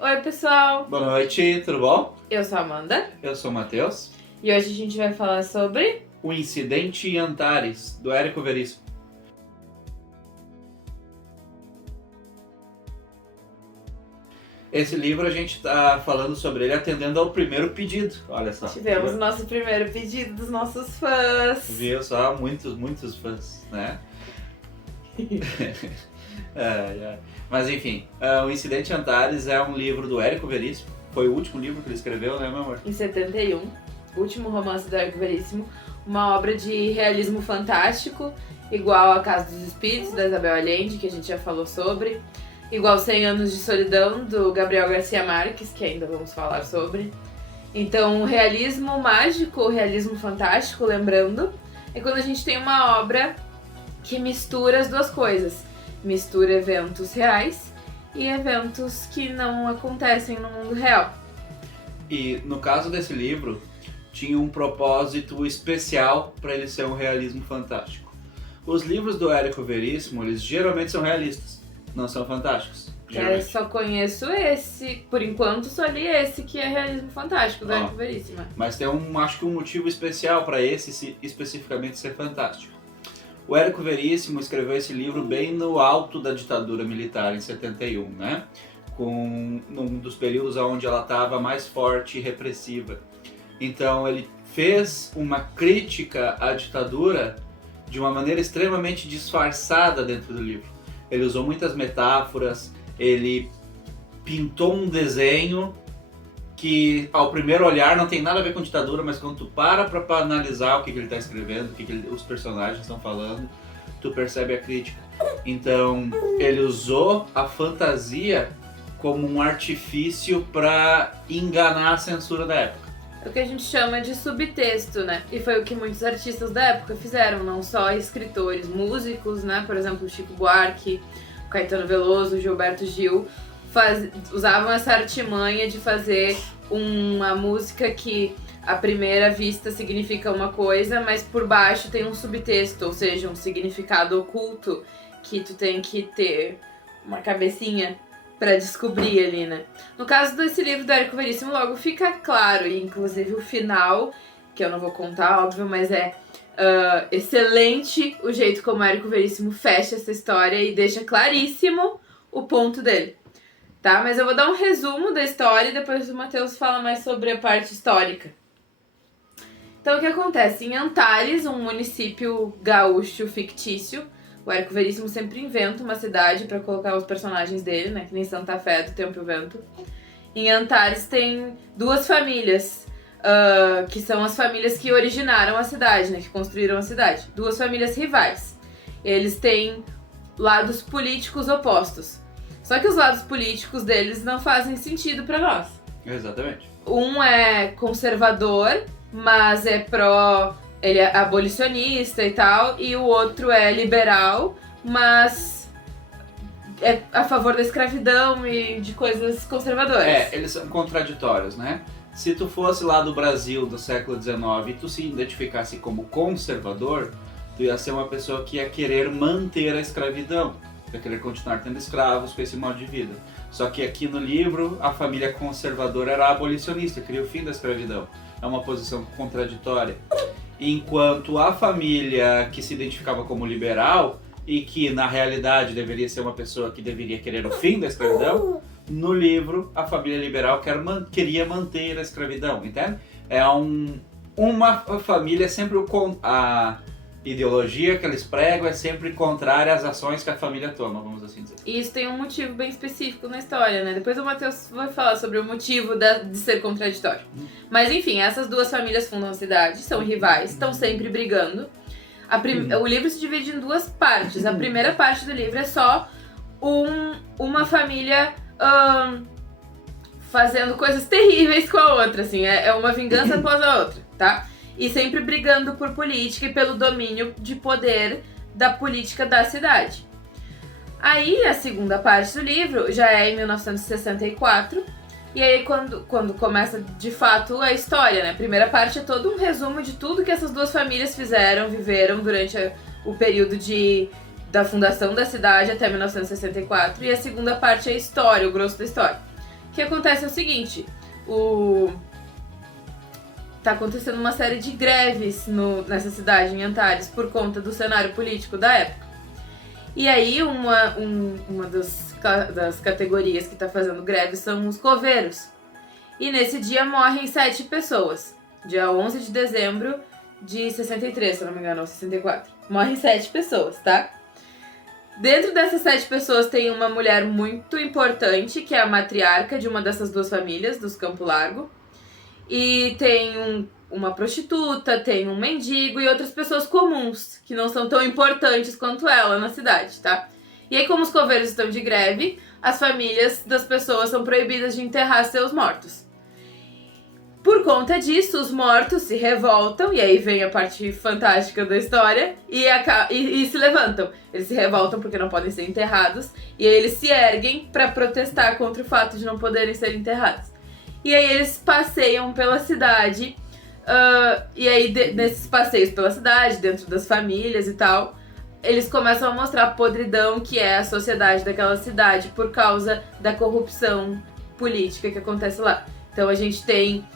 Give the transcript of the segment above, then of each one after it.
Oi, pessoal! Boa noite, tudo bom? Eu sou a Amanda Eu sou o Matheus. e hoje a gente vai falar sobre O Incidente em Antares, do Érico Veríssimo. Esse livro a gente está falando sobre ele atendendo ao primeiro pedido, olha só. Tivemos o nosso primeiro pedido dos nossos fãs. Viu só, muitos fãs, né? Mas enfim, O Incidente em Antares é um livro do Érico Veríssimo. Foi o último livro que ele escreveu, né, meu amor? Em 71, último romance do Érico Veríssimo, uma obra de realismo fantástico, igual A Casa dos Espíritos, da Isabel Allende, que a gente já falou sobre, igual 100 Anos de Solidão, do Gabriel Garcia Marques, que ainda vamos falar sobre. Então, realismo mágico, realismo fantástico, lembrando, é quando a gente tem uma obra que mistura as duas coisas. Mistura eventos reais e eventos que não acontecem no mundo real. E no caso desse livro, tinha um propósito especial para ele ser um realismo fantástico. Os livros do Érico Veríssimo, eles geralmente são realistas, não são fantásticos. Eu só conheço esse, por enquanto só li esse que é realismo fantástico do Érico Veríssimo. Mas tem acho que um motivo especial para esse especificamente ser fantástico. O Érico Veríssimo escreveu esse livro bem no alto da ditadura militar, em 71, né? Num dos períodos onde ela estava mais forte e repressiva. Então ele fez uma crítica à ditadura de uma maneira extremamente disfarçada dentro do livro. Ele usou muitas metáforas, ele pintou um desenho que ao primeiro olhar não tem nada a ver com ditadura, mas quando tu para analisar o que ele está escrevendo, os personagens estão falando, tu percebe a crítica. Então ele usou a fantasia como um artifício para enganar a censura da época. É o que a gente chama de subtexto, né? E foi o que muitos artistas da época fizeram, não só escritores, músicos, né? Por exemplo, o Chico Buarque, o Caetano Veloso, o Gilberto Gil, usavam essa artimanha de fazer uma música que à primeira vista significa uma coisa, mas por baixo tem um subtexto, ou seja, um significado oculto que tu tem que ter uma cabecinha pra descobrir ali, né? No caso desse livro do Érico Veríssimo, logo fica claro, e inclusive o final, que eu não vou contar, óbvio, mas é excelente o jeito como o Érico Veríssimo fecha essa história e deixa claríssimo o ponto dele, tá? Mas eu vou dar um resumo da história e depois o Matheus fala mais sobre a parte histórica. Então o que acontece? Em Antares, um município gaúcho fictício, o Érico Veríssimo sempre inventa uma cidade pra colocar os personagens dele, né? Que nem Santa Fé, do Tempo e o Vento. Em Antares tem duas famílias, que são as famílias que originaram a cidade, né? Que construíram a cidade. Duas famílias rivais. Eles têm lados políticos opostos. Só que os lados políticos deles não fazem sentido pra nós. Exatamente. Um é conservador, mas ele é abolicionista e tal, e o outro é liberal, mas é a favor da escravidão e de coisas conservadoras. Eles são contraditórios, né? Se tu fosse lá do Brasil do século XIX e tu se identificasse como conservador, tu ia ser uma pessoa que ia querer manter a escravidão, ia querer continuar tendo escravos com esse modo de vida. Só que aqui no livro, a família conservadora era abolicionista, queria o fim da escravidão. É uma posição contraditória. Enquanto a família que se identificava como liberal e que na realidade deveria ser uma pessoa que deveria querer o fim da escravidão, no livro a família liberal queria manter a escravidão, entende? É uma família sempre a ideologia que eles pregam é sempre contrária às ações que a família toma, vamos assim dizer. E isso tem um motivo bem específico na história, né? Depois o Matheus vai falar sobre o motivo de ser contraditório. Mas enfim, essas duas famílias fundam a cidade, são rivais, estão sempre brigando. O livro se divide em duas partes. A primeira parte do livro é só uma família fazendo coisas terríveis com a outra, assim. É uma vingança após a outra, tá? E sempre brigando por política e pelo domínio de poder da política da cidade. Aí a segunda parte do livro já é em 1964, e aí quando começa de fato a história, né? A primeira parte é todo um resumo de tudo que essas duas famílias viveram durante o período da fundação da cidade até 1964, e a segunda parte é a história, o grosso da história. que acontece é o seguinte, tá acontecendo uma série de greves nessa cidade, em Antares, por conta do cenário político da época. E aí uma das categorias que tá fazendo greve são os coveiros. E nesse dia morrem 7 pessoas. Dia 11 de dezembro de 63, se eu não me engano, ou 64. Morrem 7 pessoas, tá? Dentro dessas 7 pessoas tem uma mulher muito importante, que é a matriarca de uma dessas 2 famílias, dos Campo Largo. E tem uma prostituta, tem um mendigo e outras pessoas comuns, que não são tão importantes quanto ela na cidade, tá? E aí, como os coveiros estão de greve, as famílias das pessoas são proibidas de enterrar seus mortos. Por conta disso, os mortos se revoltam, e aí vem a parte fantástica da história, e se levantam. Eles se revoltam porque não podem ser enterrados, e aí eles se erguem para protestar contra o fato de não poderem ser enterrados. E aí eles passeiam pela cidade, e aí nesses passeios pela cidade, dentro das famílias e tal, eles começam a mostrar a podridão que é a sociedade daquela cidade por causa da corrupção política que acontece lá. Então a gente tem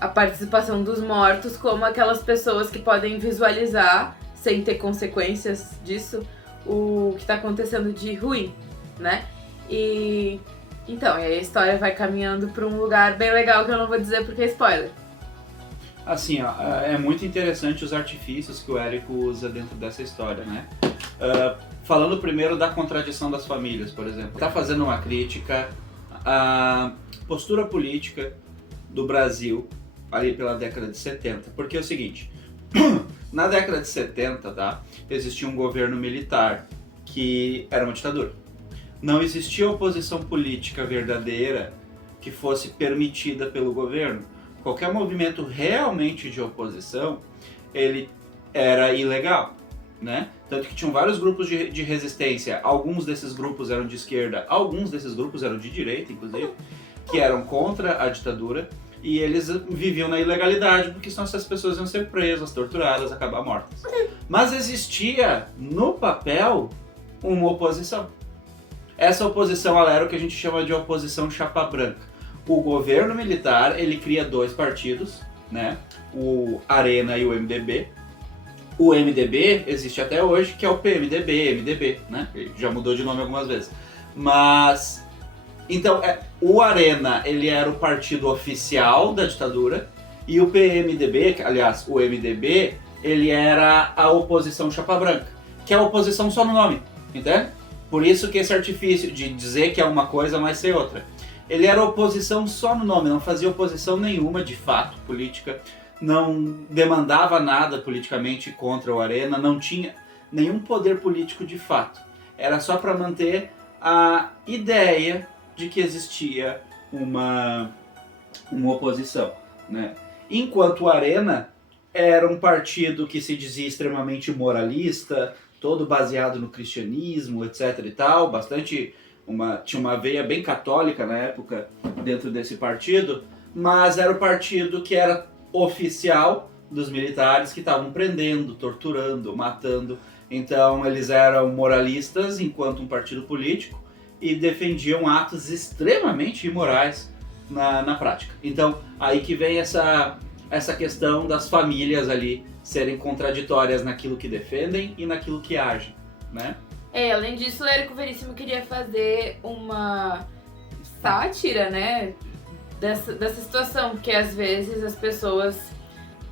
a participação dos mortos como aquelas pessoas que podem visualizar, sem ter consequências disso, o que está acontecendo de ruim, né? E então, e aí a história vai caminhando para um lugar bem legal que eu não vou dizer porque é spoiler. Assim, ó, é muito interessante os artifícios que o Érico usa dentro dessa história, né? Falando primeiro da contradição das famílias, por exemplo. Tá fazendo uma crítica à postura política do Brasil ali pela década de 70. Porque é o seguinte, na década de 70, tá, existia um governo militar que era uma ditadura. Não existia oposição política verdadeira que fosse permitida pelo governo. Qualquer movimento realmente de oposição, ele era ilegal, né? Tanto que tinham vários grupos de resistência, alguns desses grupos eram de esquerda, alguns desses grupos eram de direita, inclusive, que eram contra a ditadura, e eles viviam na ilegalidade, porque senão essas pessoas iam ser presas, torturadas, acabar mortas. Mas existia, no papel, uma oposição. Essa oposição ela era o que a gente chama de oposição chapa branca. O governo militar, ele cria 2 partidos, né? O Arena e o MDB. O MDB existe até hoje, que é o PMDB, MDB, né? Ele já mudou de nome algumas vezes. Mas, então, o Arena, ele era o partido oficial da ditadura, e o PMDB, aliás, o MDB, ele era a oposição chapa branca, que é a oposição só no nome, entende? Por isso que esse artifício de dizer que é uma coisa, mas ser outra. Ele era oposição só no nome, não fazia oposição nenhuma de fato política, não demandava nada politicamente contra o Arena, não tinha nenhum poder político de fato. Era só para manter a ideia de que existia uma oposição, né? Enquanto o Arena era um partido que se dizia extremamente moralista, todo baseado no cristianismo, etc e tal, tinha uma veia bem católica na época dentro desse partido, mas era o partido que era oficial dos militares que estavam prendendo, torturando, matando. Então eles eram moralistas enquanto um partido político e defendiam atos extremamente imorais na prática. Então aí que vem essa questão das famílias ali serem contraditórias naquilo que defendem e naquilo que agem, né? Além disso, o Érico Veríssimo queria fazer uma sátira, né, dessa situação, porque às vezes as pessoas,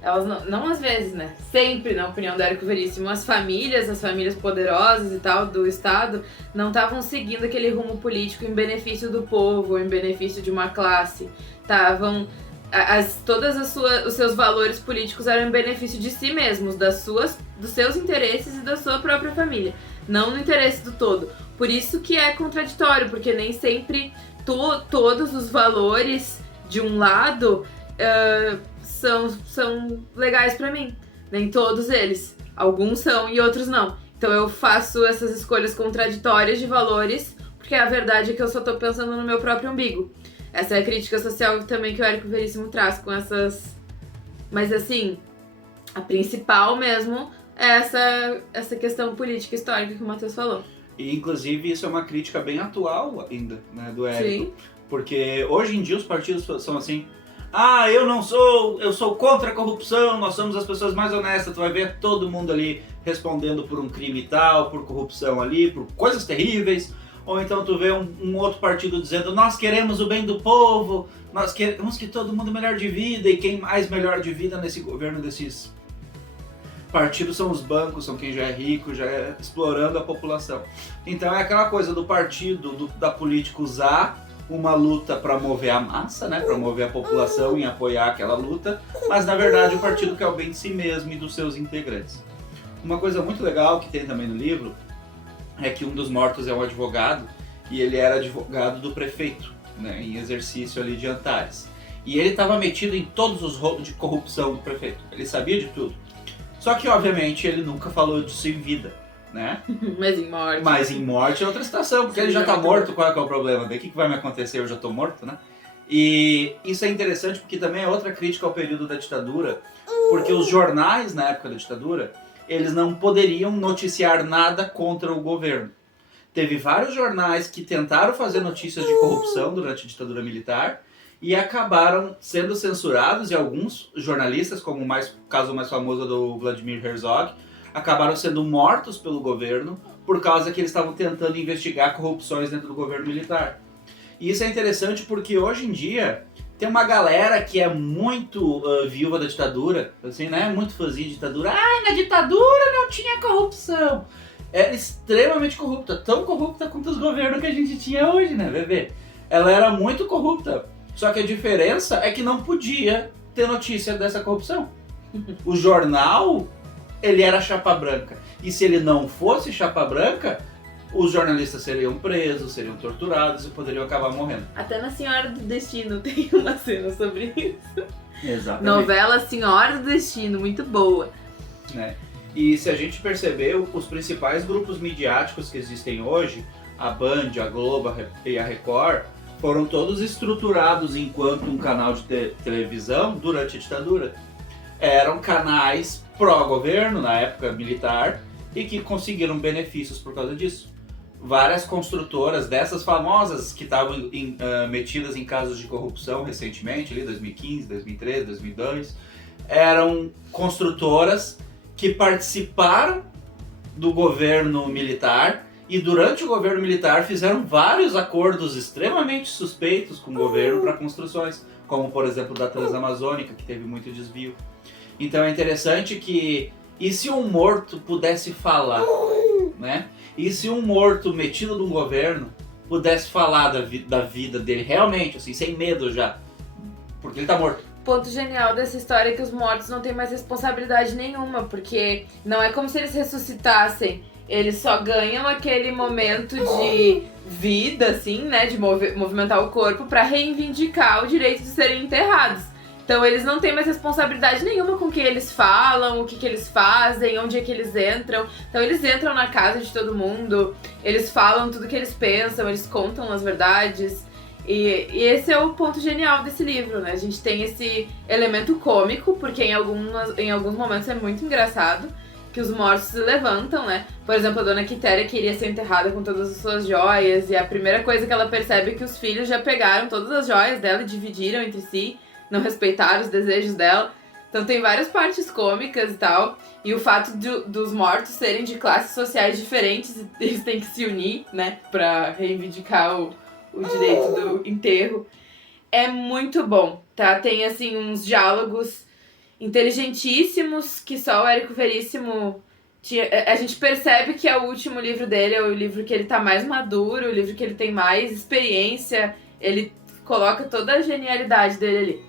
elas não às vezes, né, sempre, na opinião do Érico Veríssimo, as famílias poderosas e tal, do Estado, não estavam seguindo aquele rumo político em benefício do povo, em benefício de uma classe, estavam... os seus valores políticos eram em benefício de si mesmos, dos seus interesses e da sua própria família, não no interesse do todo. Por isso que é contraditório, porque nem sempre todos os valores de um lado são legais pra mim. Nem todos eles. Alguns são e outros não. Então eu faço essas escolhas contraditórias de valores, porque a verdade é que eu só tô pensando no meu próprio umbigo. Essa é a crítica social também que o Érico Veríssimo traz com essas... Mas assim, a principal mesmo é essa questão política histórica que o Matheus falou. E inclusive isso é uma crítica bem atual ainda, né, do Érico. Sim. Porque hoje em dia os partidos são assim, eu sou contra a corrupção, nós somos as pessoas mais honestas, tu vai ver todo mundo ali respondendo por um crime tal, por corrupção ali, por coisas terríveis. Ou então tu vê um outro partido dizendo, nós queremos o bem do povo, nós queremos que todo mundo melhor de vida, e quem mais melhor de vida nesse governo desses partidos são os bancos, são quem já é rico, já é explorando a população. Então é aquela coisa do partido, da política usar uma luta para mover a massa, né, para mover a população e apoiar aquela luta, mas na verdade o partido quer o bem de si mesmo e dos seus integrantes. Uma coisa muito legal que tem também no livro é que um dos mortos é um advogado, e ele era advogado do prefeito, né, em exercício ali de Antares. E ele estava metido em todos os rolos de corrupção do prefeito, ele sabia de tudo. Só que, obviamente, ele nunca falou disso em vida, né? Mas em morte. Mas em morte é outra situação, porque ele já tá morto, qual é que é o problema? Daí o que vai me acontecer? Eu já tô morto, né? E isso é interessante porque também é outra crítica ao período da ditadura, porque os jornais, na época da ditadura, eles não poderiam noticiar nada contra o governo. Teve vários jornais que tentaram fazer notícias de corrupção durante a ditadura militar, e acabaram sendo censurados, e alguns jornalistas, como o caso mais famoso do Vladimir Herzog, acabaram sendo mortos pelo governo por causa que eles estavam tentando investigar corrupções dentro do governo militar. E isso é interessante porque hoje em dia tem uma galera que é muito viúva da ditadura, assim, né? Muito fãzinha de ditadura. Na ditadura não tinha corrupção. Era extremamente corrupta, tão corrupta quanto os governos que a gente tinha hoje, né, bebê? Ela era muito corrupta. Só que a diferença é que não podia ter notícia dessa corrupção. O jornal, ele era chapa branca. E se ele não fosse chapa branca, os jornalistas seriam presos, seriam torturados e poderiam acabar morrendo. Até na Senhora do Destino tem uma cena sobre isso. Exatamente. Novela Senhora do Destino, muito boa. Né? E se a gente perceber, os principais grupos midiáticos que existem hoje, a Band, a Globo e a Record, foram todos estruturados enquanto um canal de televisão durante a ditadura. Eram canais pró-governo, na época militar, e que conseguiram benefícios por causa disso. Várias construtoras dessas famosas que estavam metidas em casos de corrupção recentemente, ali 2015, 2013, 2002, eram construtoras que participaram do governo militar. E durante o governo militar fizeram vários acordos extremamente suspeitos com o governo para construções, como por exemplo da Transamazônica, que teve muito desvio. Então é interessante que, e se um morto pudesse falar, né? E se um morto metido num governo pudesse falar da vida dele realmente, assim, sem medo já, porque ele tá morto. Ponto genial dessa história é que os mortos não têm mais responsabilidade nenhuma, porque não é como se eles ressuscitassem. Eles só ganham aquele momento de vida, assim, né, de movimentar o corpo pra reivindicar o direito de serem enterrados. Então eles não têm mais responsabilidade nenhuma com o que eles falam, o que eles fazem, onde é que eles entram. Então eles entram na casa de todo mundo, eles falam tudo que eles pensam, eles contam as verdades. E esse é o ponto genial desse livro, né? A gente tem esse elemento cômico, porque em alguns momentos é muito engraçado, que os mortos se levantam, né? Por exemplo, a dona Quitéria queria ser enterrada com todas as suas joias, e a primeira coisa que ela percebe é que os filhos já pegaram todas as joias dela e dividiram entre si, não respeitaram os desejos dela. Então tem várias partes cômicas e tal, e o fato dos mortos serem de classes sociais diferentes, eles têm que se unir, né? Pra reivindicar o direito do enterro. É muito bom, tá? Tem, assim, uns diálogos inteligentíssimos que só o Érico Veríssimo tinha. A gente percebe que é o último livro dele, é o livro que ele tá mais maduro, o livro que ele tem mais experiência, ele coloca toda a genialidade dele ali.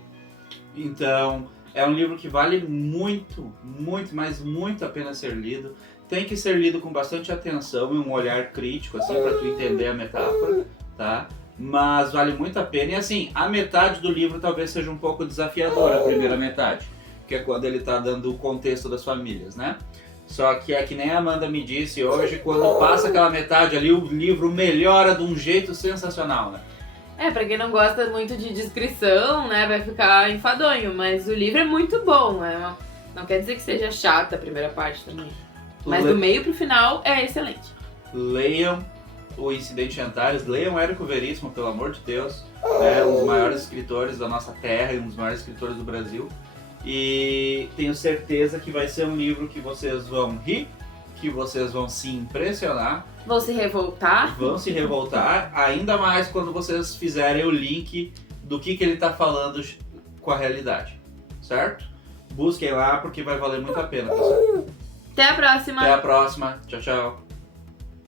Então, é um livro que vale muito, muito, mas muito a pena ser lido. Tem que ser lido com bastante atenção e um olhar crítico, assim, pra tu entender a metáfora, tá? Mas vale muito a pena. E assim, a metade do livro talvez seja um pouco desafiadora, a primeira metade, que é quando ele tá dando o contexto das famílias, né? Só que é que nem a Amanda me disse hoje, quando passa aquela metade ali, o livro melhora de um jeito sensacional, né? Pra quem não gosta muito de descrição, né, vai ficar enfadonho, mas o livro é muito bom, né? Não quer dizer que seja chata a primeira parte também. Mas do meio pro final é excelente. Leiam, o Incidente Antares, leiam Érico Veríssimo, pelo amor de Deus. É um dos maiores escritores da nossa terra e um dos maiores escritores do Brasil. E tenho certeza que vai ser um livro que vocês vão rir, que vocês vão se impressionar. Vão se revoltar. Vão se revoltar, ainda mais quando vocês fizerem o link do que ele está falando com a realidade, certo? Busquem lá porque vai valer muito a pena, pessoal. Até a próxima! Até a próxima. Tchau, tchau.